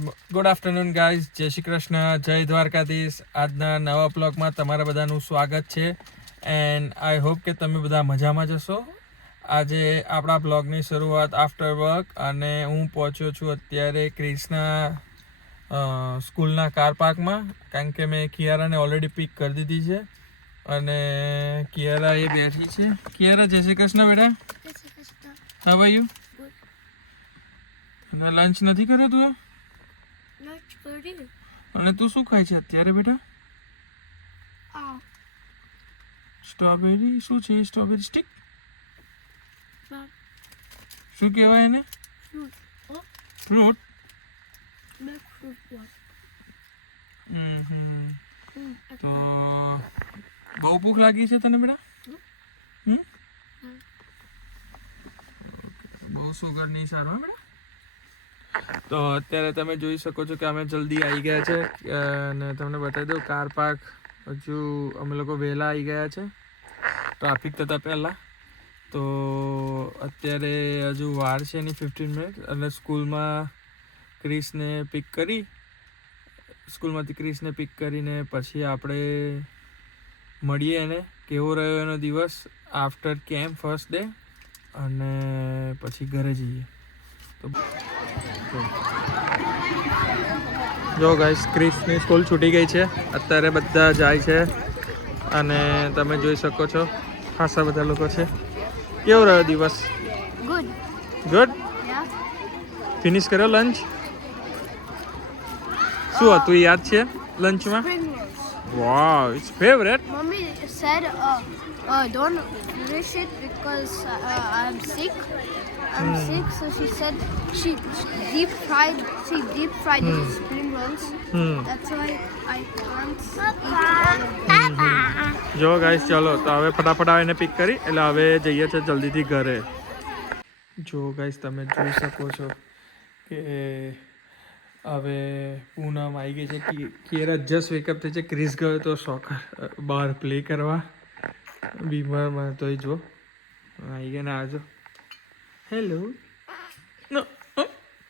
Good afternoon guys, જય શ્રી કૃષ્ણ, જય દ્વારકાધીશ. આજના નવા બ્લોગમાં તમારા બધાનું સ્વાગત છે એન્ડ આઈ હોપ કે તમે બધા મજામાં જશો. આજે આપણા બ્લોગની શરૂઆત આફ્ટર વર્ક અને હું પહોંચ્યો છું અત્યારે ક્રિષ્ના સ્કૂલના કાર પાર્કમાં, કારણ કે મેં કિયારાને ઓલરેડી પિક કરી દીધી છે અને કિયારા એ બેઠી છે. કિયારા, જય શ્રી કૃષ્ણ બેટા. How are you? અને લંચ નથી કર્યો તું? અને તું શું ખાય છે અત્યારે બેટા? સ્ટ્રોબેરી. શું છે સ્ટ્રોબેરી સ્ટિક? શું કહેવાય એને? ફ્રૂટ. તો બહુ ભૂખ લાગી છે તને બેટા? બહુ સુગર નહીં સારું હા બેટા. તો અત્યારે તમે જોઈ શકો છો કે અમે જલ્દી આવી ગયા છે અને તમને બતાવી દઉં કાર પાર્ક હજુ અમે લોકો વહેલા આવી ગયા છે ટ્રાફિક થતા પહેલાં. તો અત્યારે હજુ વાર છે એની 15 મિનિટ અને સ્કૂલમાંથી ક્રિશને પિક કરીને પછી આપણે મળીએ એને કેવો રહ્યો એનો દિવસ આફ્ટર કેમ્પ ફર્સ્ટ ડે અને પછી ઘરે જઈએ. તો જો ગાઈસ, ક્રિશની સ્કૂલ છૂટી ગઈ છે, અત્યારે બધા જાય છે અને તમે જોઈ શકો છો ખાસા બધા લોકો છે. કેવો રહ્યો દિવસ? ગુડ. ફિનિશ કર્યો લંચ? શું હતું યાદ છે લંચમાં? Wow, it's favourite. Mommy said, don't finish it because I'm sick. So she said she deep fried the spring rolls. That's why I can't eat all of them. જો guys, ચાલો તો હવે ફટાફટ આવીને પિક કરી એટલે હવે જઈએ છે જલ્દીથી ઘરે. જો ગાઈસ, તમે જોઈ શકો છો કે હવે પૂનમ આવી ગઈ છે. કિયારા જસ્ટ વેકઅપ થઈ છે. ક્રિશ ગયો તો સોકર બહાર પ્લે કરવા બીમારમાં. તો જો આવી ગયા ને આજો. હેલો. નો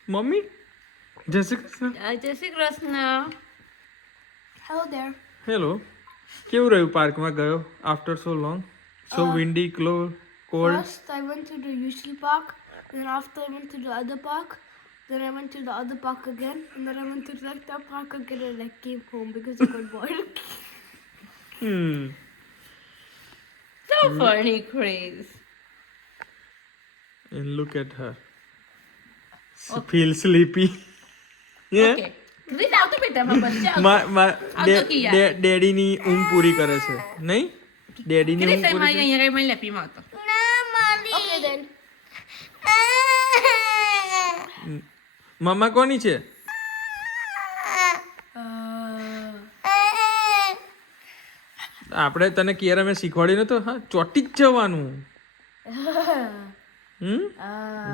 મમ્મી, જય શ્રી કૃષ્ણ. જય Shri Krishna. Hello there. Hello. કેવું રહ્યું પાર્કમાં ગયો after so long? So Windy, cold. First, I went to the usual park. Then after, I went to the other park. Then I went to the other park again. And then I went to the other park again and I came home because I got bored. So funny, Chris. And look at her. She feels sleepy. Yeah. Okay. Chris, આવતો બેટા મારા બચ્ચા. ડેડીની ઊંઘ પૂરી કરે છે નહીં? ડેડીની Chris, ઊંઘ પૂરી કરે. અહીંયા કઈ મને લેપીમાં આવતો. Okay then. મમ્મા કોની છે? આપણે તને કિયારા મેં શીખવાડ્યું નતું? હા, ચોટી જ જવાનું.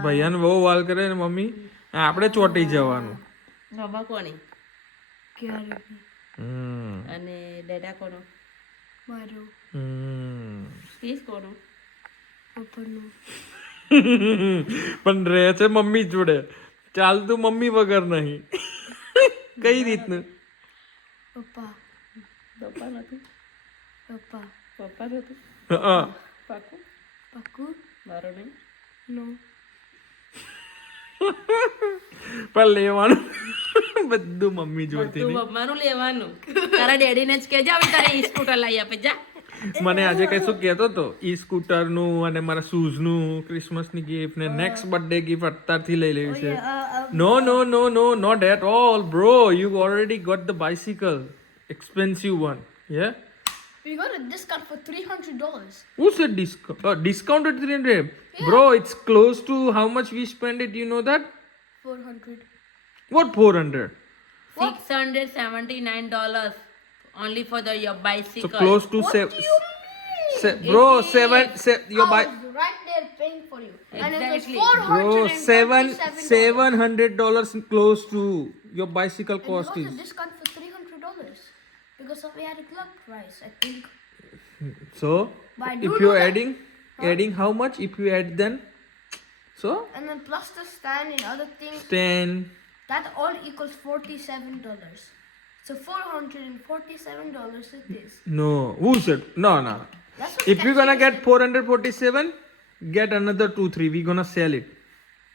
ભૈયાને બહુ વાલ કરે ને મમ્મી, આપણે ચોટી જવાનું. બાબા કોની? Kiara. અને ડેડા કોનો? Maru. Chris કોનો? Papanu. પણ રહે છે મમ્મી જોડે, ચાલતું મમ્મી વગર નહીં. કઈ રીતનું? Papa. પપ્પા નતું? Papa. પપ્પા નતું? હા. પાકું? Paku. મારો નહીં? No. પણ લેવાનું બધું મમ્મી જોડતી બધું નહીં. પપ્પાનું લેવાનું. તારા ડેડીને જ કહેજે હવે તારે ઈ સ્કૂટર લઈ આપે જા. મને આજે કઈ શું કહેતો હતો ઈ સ્કૂટરનું અને મારા શૂઝનું ક્રિસમસની ગિફ્ટ ને નેક્સ્ટ બર્થડે ગિફ્ટ અત્યારથી લઈ લેવી છે. No not at all bro, you already got the bicycle, expensive one. Yeah, We got a discount for $300. who said discounted 300? Bro, it's close to how much we spend it, you know that? 400. What 400? $679 only for your So bicycle. close to bro, your I was right there paying for you. And it Exactly. was bro, $700 close to your bicycle And cost we got is. a discount for $300 because we had a club price, I think. So But I do if know you're that- adding how much if you add then? So And then plus the stand and other things. 10 that all equals $47. So $447 it is. No, who said? No. That's what If we're gonna get 447, get another 2-3. We're gonna sell it,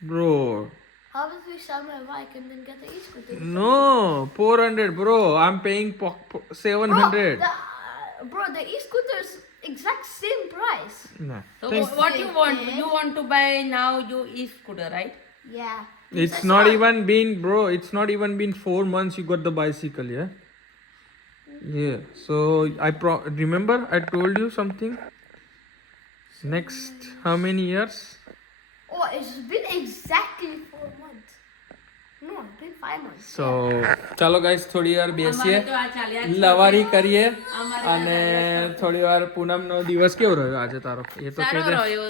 bro. How about we sell my bike and then get the e-scooter? No, 400, bro. I'm paying 700. Bro, the e-scooter's exact same price. Nah. So Thank- what you want? You want to buy now your e-scooter, right? Yeah. It's not even been, bro. It's not even been 4 months. You got the bicycle, yeah. Yeah. So remember I told you something. Next, how many years? Oh, it's been exactly 4 months. No, it's been 5 months. So ચાલો guys થોડી વાર બેસીએ, અમારે તો આ ચાલ્યા જ લવારી કરીએ અમારે અને થોડી વાર પૂનમનો દિવસ કેવો રહ્યો આજે તારો? એ તો સારો કહી દે. રહ્યો.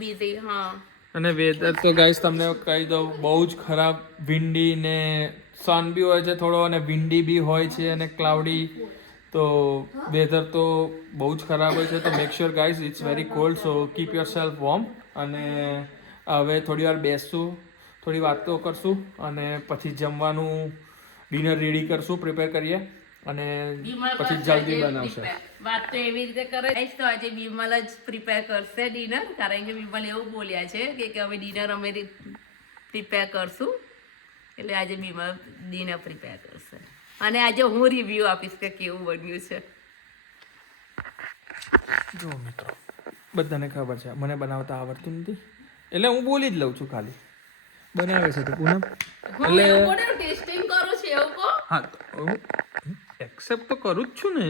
busy, હા. અને વેધર તો ગાઈસ તમને કહી દઉં બહુ જ ખરાબ, વિન્ડી ને સન બી હોય છે થોડો અને વિન્ડી બી હોય છે અને ક્લાઉડી, તો વેધર તો બહુ જ ખરાબ હોય છે. તો make sure guys it's very cold, so keep yourself warm. અને હવે થોડી વાર બેસશું, થોડી વાતો કરશું અને પછી જમવાનું ડિનર રેડી કરશું, પ્રિપેર કરીએ અને વિમલ પછી કરશે જલ્દી આજે બનાવશે. prepare. વાત તો એવી રીતે કરે છે તો આજે વિમલ જ પ્રિપેર કરશે ડિનર, કારણ કે વિમલ એવું બોલ્યા છે કે હવે ડિનર અમે પ્રિપેર કરશું, એટલે આજે વિમલ ડિનર પ્રિપેર કરશે અને આજે હું રિવ્યુ આપીશ કે કેવું બન્યું છે. જો મિત્રો, બધાને ખબર છે મને બનાવતા આવડતું નથી, એટલે હું બોલી જ લઉં છું, ખાલી બનાવે છે તો પૂનમ. હું એવું બોલું ટેસ્ટિંગ કરું છું એવું કહો. હા, તો હું એક્સેપ્ટ તો કરું જ છું ને.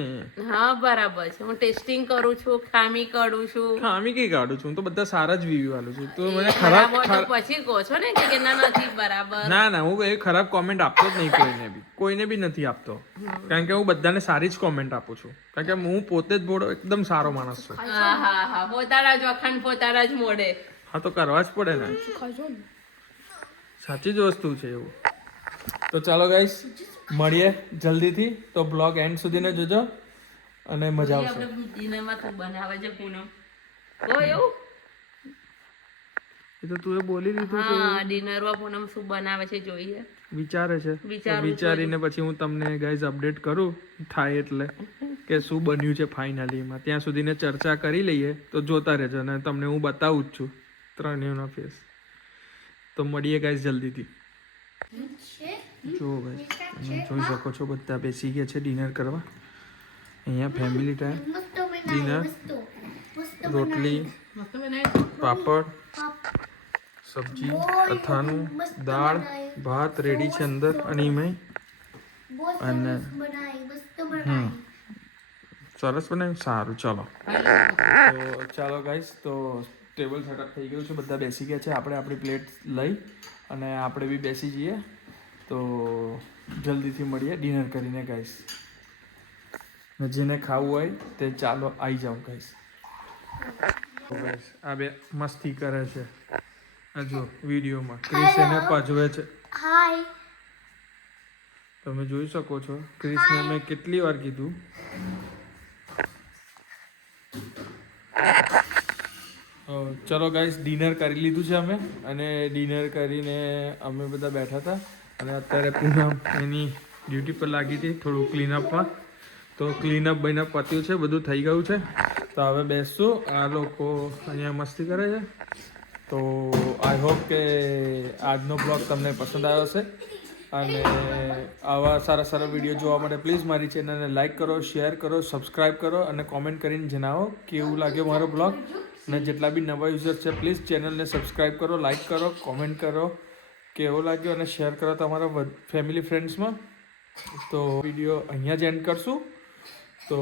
હા બરાબર છે, હું ટેસ્ટિંગ કરું છું, ખામી કાઢું છું. ખામી કઈ કાઢું છું? હું તો બધા સારા જ રિવ્યુ આલું છું. તો મને બરાબર તો ખરાબ પછી કહો છો ને કે ના નથી બરાબર. ના હું એ ખરાબ કોમેન્ટ આપતો જ નહીં, કોઈને બી નથી આપતો, કારણ કે હું બધાને સારી જ કોમેન્ટ આપું છું, કારણ કે હું પોતે જ બોડો એકદમ સારો માણસ છું. હા પોતાના જ વખાણ પોતાના જ મોઢે. હા, તો કરવા જ પડે ને, સાચી જ વસ્તુ છે એવું. તો ચાલો ગાઈસ મળીએ જલ્દીથી, તો બ્લોગ એન્ડ સુધીને જોજો અને મજા આવશે. આપણે ડિનરમાં તો બનાવે છે પૂનમ તો એવું. એ તો તું એ બોલી લીધું છે, હા ડિનરમાં પૂનમ શું બનાવે છે જોઈએ. વિચારે છે. તો વિચારું છું. વિચારીને પછી હું તમને ગાઈઝ અપડેટ કરું થાય એટલે કે શું બન્યું છે ફાઇનલી એમાં. ત્યાં સુધીને ચર્ચા કરી લઈએ, તો જોતા રહેજો અને તમને હું બતાવું જ છું ત્રણેયનો ફેસ. તો મળીએ ગાઈઝ જલ્દીથી. જો ગાઈઝ તમે જોઈ શકો છો બધા બેસી ગયા છે ડિનર કરવા. અહીંયા ફેમિલી ટાઈમ, ડિનર, રોટલી, મસ્ત બનાવ્યું. પાપડ, સબ્જી, અથાણું, દાળ, ભાત રેડી છે અંદર અને એમાં અને સરસ બનાવ્યું. સારું, ચાલો તો ચાલો ગાઈસ, તો ટેબલ સેટઅપ થઈ ગયું છે, બધા બેસી ગયા છે. આપણે આપણી પ્લેટ લઈ અને આપણે બી બેસી જઈએ. તો જલ્દીથી મળીએ ડિનર કરીને ગાઈસ. જેને ખાવું હોય તે ચાલો આવી જાઓ ગાઈસ. આ બે મસ્તી કરે છે, આ જો વિડીયોમાં ક્રિસ એને પજવે છે. હાય. તમે જોઈ શકો છો ક્રિસને મેં કેટલી વાર કીધું. ચલો ગાઈસ, ડિનર કરી લીધું છે અમે, અને ડિનર કરીને અમે બધા બેઠા હતા અને અત્યારે પૂનમ એની ડ્યુટી પર લાગી હતી થોડું ક્લીનઅપમાં. તો ક્લીનઅપ બનઅપ પત્યું છે, બધું થઈ ગયું છે. તો હવે બેસશું. આ લોકો અહીંયા મસ્તી કરે છે. તો આઈ હોપ કે આજનો બ્લોગ તમને પસંદ આવ્યો હશે, અને આવા સારા સારા વિડીયો જોવા માટે પ્લીઝ મારી ચેનલને લાઇક કરો, શેર કરો, સબસ્ક્રાઈબ કરો અને કોમેન્ટ કરીને જણાવો કેવું લાગ્યો મારો બ્લોગ. અને જેટલા બી નવા યુઝર છે પ્લીઝ ચેનલને સબસ્ક્રાઈબ કરો, લાઇક કરો, કોમેન્ટ કરો કેવો લાગ્યો અને શેર કરો તમારા ફેમિલી ફ્રેન્ડ્સમાં. તો વિડીયો અહીંયા જ એન્ડ કરશું. તો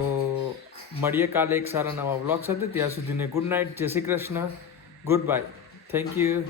મળીએ કાલે એક સારા નવા વ્લોગ સાથે. ત્યાં સુધીને ગુડ નાઇટ, જય Shri Krishna, good bye, thank you.